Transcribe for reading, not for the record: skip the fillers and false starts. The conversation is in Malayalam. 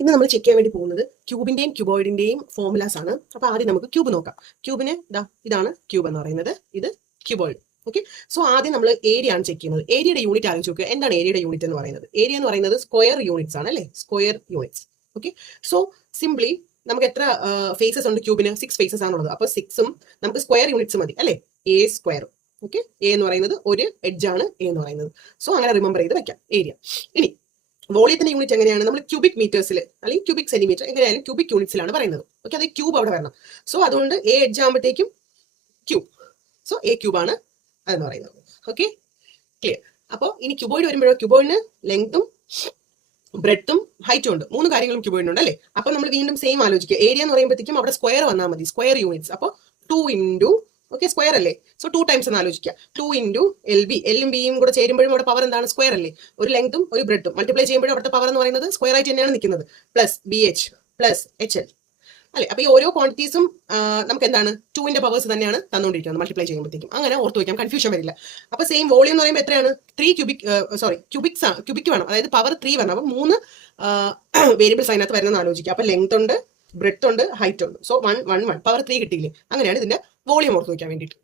ഇന്ന് നമ്മൾ ചെക്ക് ചെയ്യാൻ വേണ്ടി പോകുന്നത് ക്യൂബിന്റെയും ക്യൂബോയിഡിന്റെയും ഫോർമുലാസ് ആണ്. അപ്പൊ ആദ്യം നമുക്ക് ക്യൂബ് നോക്കാം. ക്യൂബിന് ഇതാണ് ക്യൂബ് എന്ന് പറയുന്നത്, ഇത് ക്യൂബോയിഡ്. ഓക്കെ, സോ ആദ്യം നമ്മൾ ഏരിയ ആണ് ചെക്ക് ചെയ്യുന്നത്. ഏരിയയുടെ യൂണിറ്റ് ആലോചിച്ച് നോക്കുക. എന്താണ് ഏരിയയുടെ യൂണിറ്റ് എന്ന് പറയുന്നത്? ഏരിയ എന്ന് പറയുന്നത് സ്ക്വയർ യൂണിറ്റ്സ് ആണ്, അല്ലേ? Square units. Okay, so simply നമുക്ക് എത്ര ഫേസസ് ഉണ്ട് ക്യൂബിന്? 6 ഫേസസ് ആണുള്ളത്. അപ്പൊ 6ഉം നമുക്ക് സ്ക്വയർ യൂണിറ്റ്സ് മതി, അല്ലേ? A square. ഓക്കെ, എ എന്ന് പറയുന്നത് ഒരു എഡ്ജ് ആണ് എ എന്ന് പറയുന്നത്. സോ അങ്ങനെ റിമെമ്പർ ചെയ്ത് വെക്കാം ഏരിയ. ഇനി വോളിയത്തിന്റെ യൂണിറ്റ് എങ്ങനെയാണ്? നമ്മൾ ക്യൂബിക് മീറ്റേഴ്സിൽ അല്ലെങ്കിൽ ക്യൂബിക് സെന്റിമീറ്റർ എങ്ങനെയായാലും ക്യൂബിക് യൂണിറ്റ്സിലാണ് പറയുന്നത്. ഓക്കെ, അത് ക്യൂബ് അവിടെ വരണം. സോ അതുകൊണ്ട് എ എഡ്ജ് ആകുമ്പോഴത്തേക്കും ക്യൂബ്. സോ എ ക്യൂബ് ആണ് അതെന്ന് പറയുന്നത്. Okay, clear. അപ്പോൾ ഇനി ക്യൂബോയിഡ് വരുമ്പോഴോ, ക്യൂബോയിഡിന് ലെങ്ത്തും ബ്രെഡ്ത്തും ഹൈറ്റും ഉണ്ട്. 3 കാര്യങ്ങളും ക്യൂബോയിഡിനുണ്ട്, അല്ലേ? അപ്പോൾ നമ്മൾ വീണ്ടും സെയിം ആലോചിക്കുക. ഏരിയ എന്ന് പറയുമ്പോഴത്തേക്കും അവിടെ സ്ക്വയർ വന്നാൽ മതി, സ്ക്വയർ യൂണിറ്റ്സ്. അപ്പോൾ 2 ഇൻറ്റു, ഓക്കെ, സ്ക്വയർ അല്ലേ? സോ 2 ടൈംസ് എന്ന് ആലോചിക്കുക. 2 ഇൻറ്റു എൽ ബി, എല്ലും ബിയും കൂടെ ചേരുമ്പോഴും അവിടെ പവർ എന്താണ്? സ്ക്വയർ അല്ലേ? ഒരു ലെങ്ത്തും ഒരു ബ്രെഡും മൾട്ടിപ്ലൈ ചെയ്യുമ്പോഴും അവിടുത്തെ പവർ എന്ന് പറയുന്നത് സ്ക്വയർ ആയിട്ട് തന്നെയാണ് നിൽക്കുന്നത്. Plus B H plus H L, അല്ലെ? അപ്പൊ ഈ ഓരോ ക്വാണ്ടിറ്റീസും നമുക്ക് എന്താണ്? 2ന്റെ പവേഴ്സ് തന്നെയാണ് തന്നുകൊണ്ടിരിക്കുന്നത് മൾട്ടിപ്ലൈ ചെയ്യുമ്പോഴത്തേക്കും. അങ്ങനെ ഓർത്ത് വയ്ക്കാം, കൺഫ്യൂഷൻ വരില്ല. അപ്പൊ സെയിം വോളിയം എന്ന് പറയുമ്പോൾ എത്രയാണ്? 3 ക്യൂബിക് വേണം, അതായത് പവർ 3 വരണം. അപ്പൊ 3 വേരിയബിൾസ് അതിനകത്ത് വരുന്നതെന്ന് ആലോചിക്കുക. അപ്പൊ ലെങ്ത് ഉണ്ട്, ബ്രെഡ്ത്ത് ഉണ്ട്, ഹൈറ്റ് ഉണ്ട്. സോ 1 1 1 പവർ 3 കിട്ടിയില്ലേ? അങ്ങനെയാണ് ഇതിന്റെ വോളിയം ഓർത്ത് വയ്ക്കാൻ വേണ്ടിയിട്ട്.